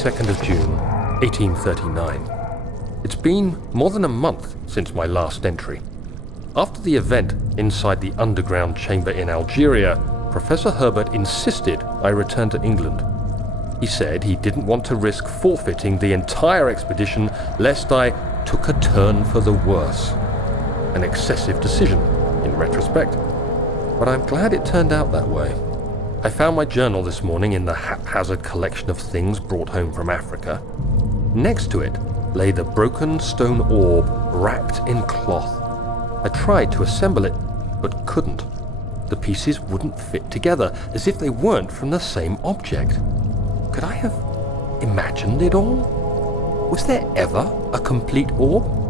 22nd of June, 1839. It's been more than a month since my last entry. After the event inside the underground chamber in Algeria, Professor Herbert insisted I return to England. He said he didn't want to risk forfeiting the entire expedition lest I took a turn for the worse. An excessive decision, in retrospect, but I'm glad it turned out that way. I found my journal this morning in the haphazard collection of things brought home from Africa. Next to it lay the broken stone orb wrapped in cloth. I tried to assemble it, but couldn't. The pieces wouldn't fit together, as if they weren't from the same object. Could I have imagined it all? Was there ever a complete orb?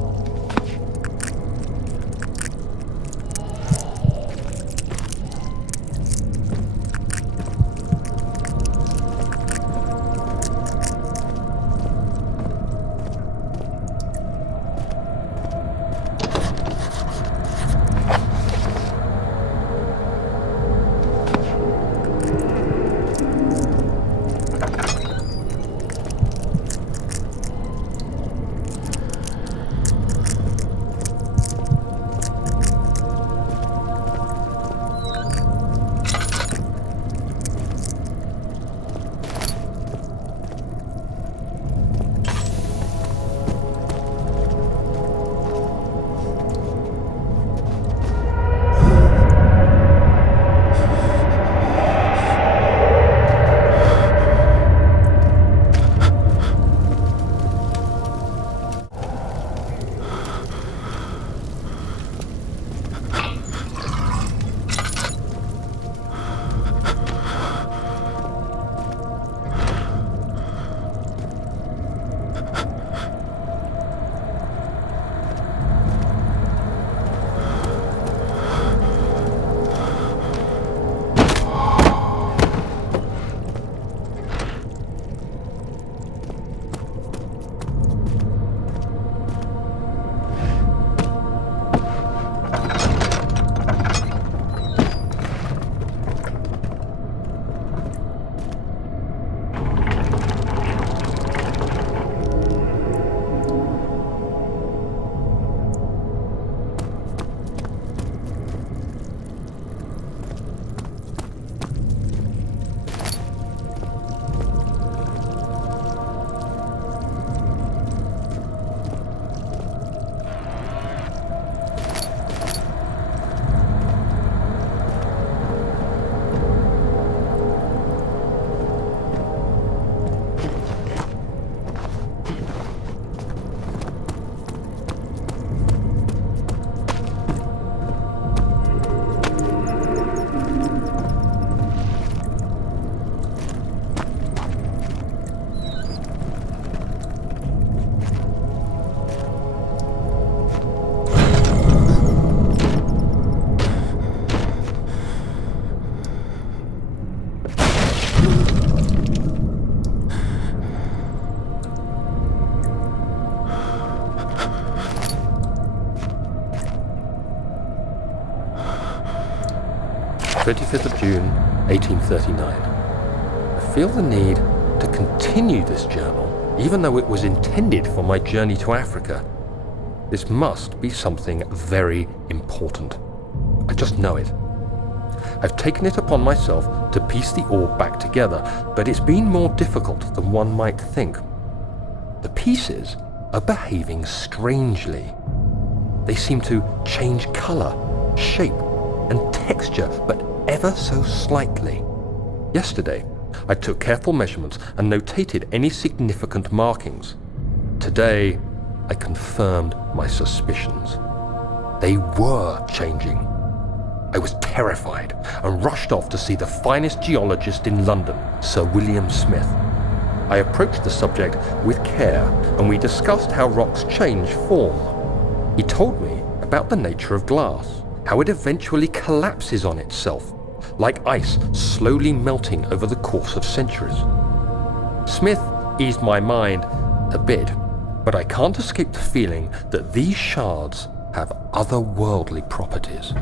June 1839. I feel the need to continue this journal, even though it was intended for my journey to Africa. This must be something very important. I just know it. I've taken it upon myself to piece the orb back together, but it's been more difficult than one might think. The pieces are behaving strangely. They seem to change color, shape, and texture, but ever so slightly. Yesterday, I took careful measurements and notated any significant markings. Today, I confirmed my suspicions. They were changing. I was terrified and rushed off to see the finest geologist in London, Sir William Smith. I approached the subject with care and we discussed how rocks change form. He told me about the nature of glass, how it eventually collapses on itself, like ice slowly melting over the course of centuries. Smith eased my mind a bit, but I can't escape the feeling that these shards have otherworldly properties.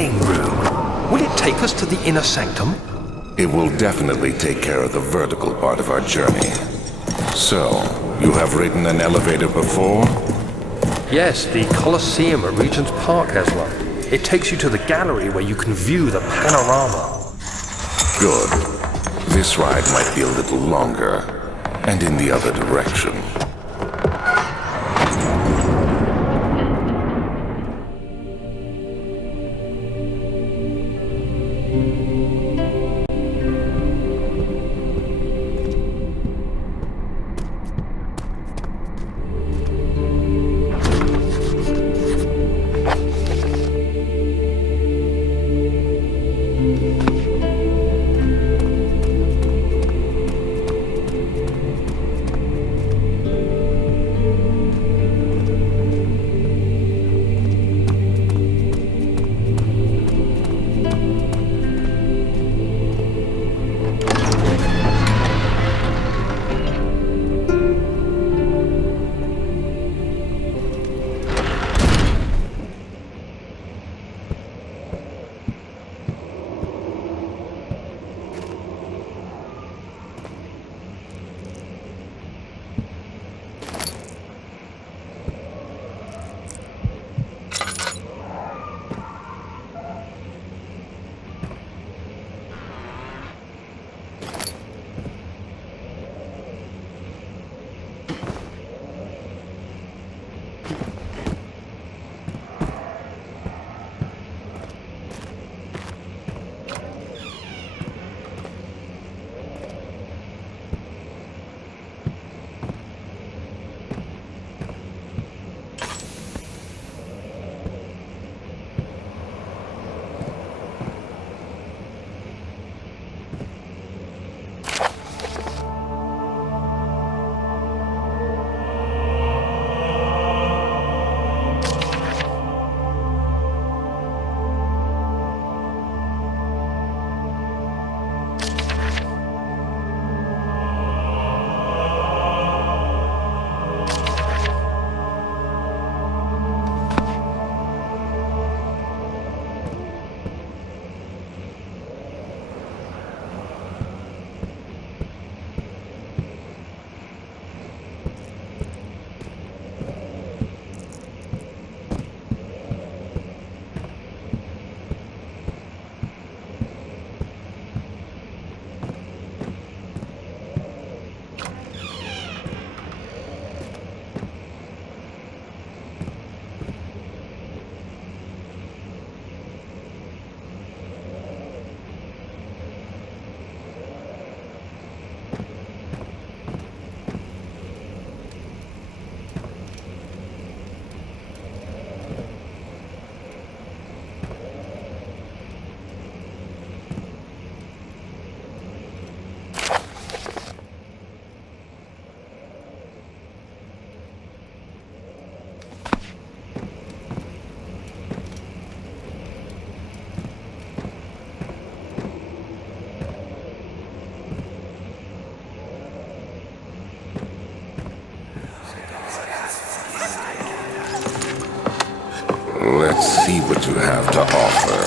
training room? Will it take us to the inner sanctum? It will definitely take care of the vertical part of our journey. So, you have ridden an elevator before? Yes, the Colosseum at Regent's Park has one. It takes you to the gallery where you can view the panorama. Good. This ride might be a little longer, and in the other direction. Let's see what you have to offer.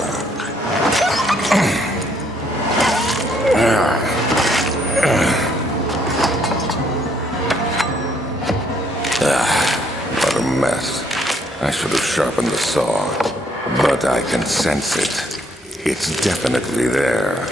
What a mess. I should have sharpened the saw, but I can sense it. It's definitely there.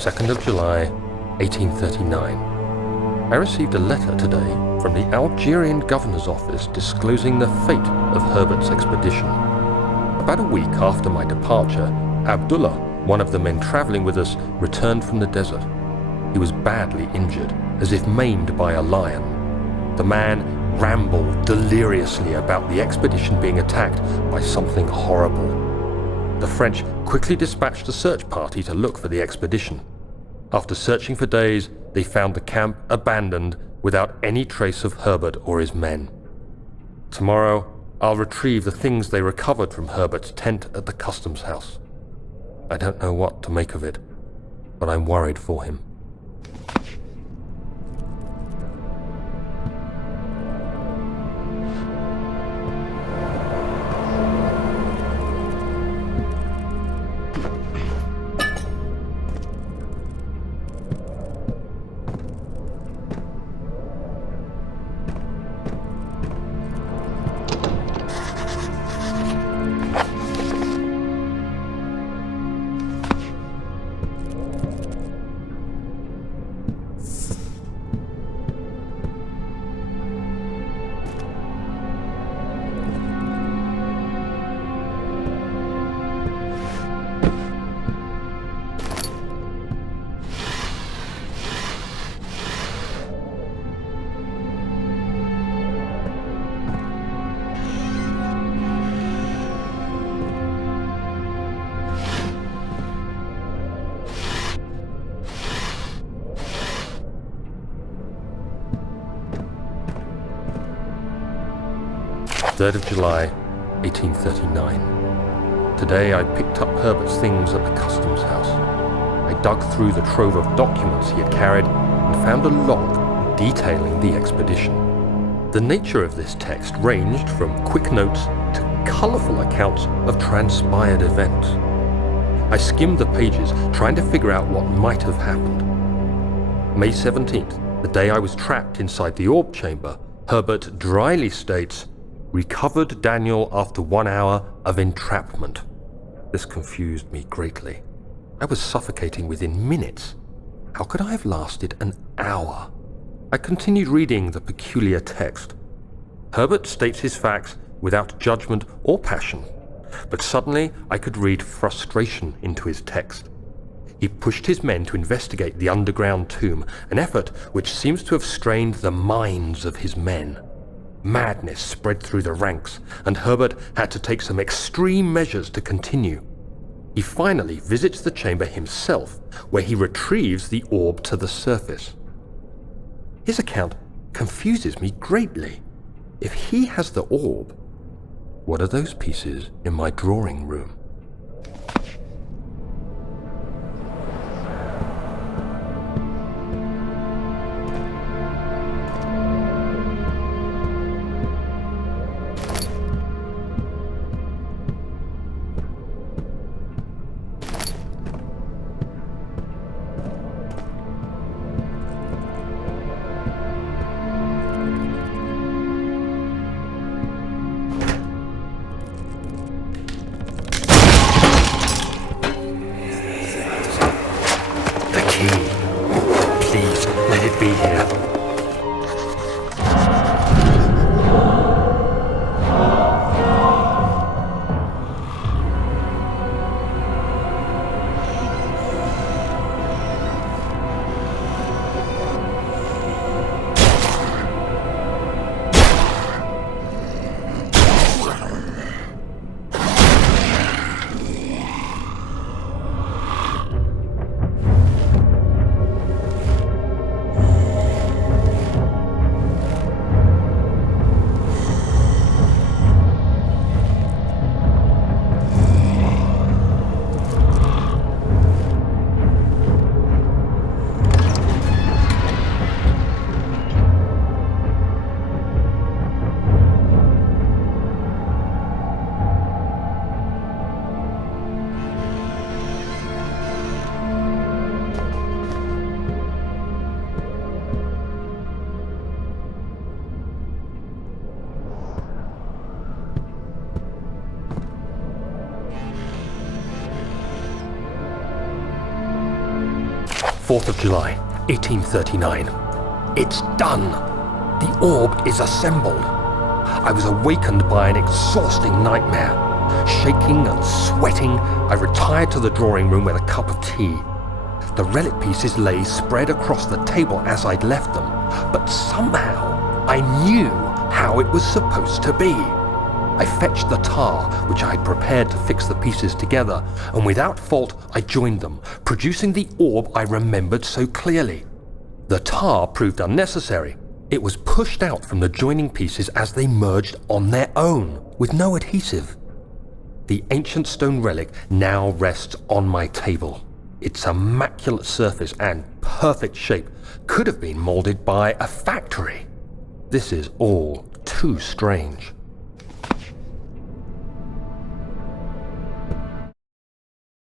2nd of July, 1839. I received a letter today from the Algerian governor's office disclosing the fate of Herbert's expedition. About a week after my departure, Abdullah, one of the men traveling with us, returned from the desert. He was badly injured, as if maimed by a lion. The man rambled deliriously about the expedition being attacked by something horrible. The French quickly dispatched a search party to look for the expedition. After searching for days, they found the camp abandoned without any trace of Herbert or his men. Tomorrow, I'll retrieve the things they recovered from Herbert's tent at the customs house. I don't know what to make of it, but I'm worried for him. Third of July, 1839. Today I picked up Herbert's things at the customs house. I dug through the trove of documents he had carried and found a log detailing the expedition. The nature of this text ranged from quick notes to colourful accounts of transpired events. I skimmed the pages, trying to figure out what might have happened. May 17th, the day I was trapped inside the orb chamber, Herbert dryly states, "Recovered Daniel after 1 hour of entrapment." This confused me greatly. I was suffocating within minutes. How could I have lasted an hour? I continued reading the peculiar text. Herbert states his facts without judgment or passion, but suddenly I could read frustration into his text. He pushed his men to investigate the underground tomb, an effort which seems to have strained the minds of his men. Madness spread through the ranks, and Herbert had to take some extreme measures to continue. He finally visits the chamber himself, where he retrieves the orb to the surface. His account confuses me greatly. If he has the orb, what are those pieces in my drawing room? Please, let it be here. 4th of July, 1839. It's done! The orb is assembled. I was awakened by an exhausting nightmare. Shaking and sweating, I retired to the drawing room with a cup of tea. The relic pieces lay spread across the table as I'd left them, but somehow I knew how it was supposed to be. I fetched the tar, which I had prepared to fix the pieces together, and without fault I joined them, producing the orb I remembered so clearly. The tar proved unnecessary. It was pushed out from the joining pieces as they merged on their own, with no adhesive. The ancient stone relic now rests on my table. Its immaculate surface and perfect shape could have been molded by a factory. This is all too strange.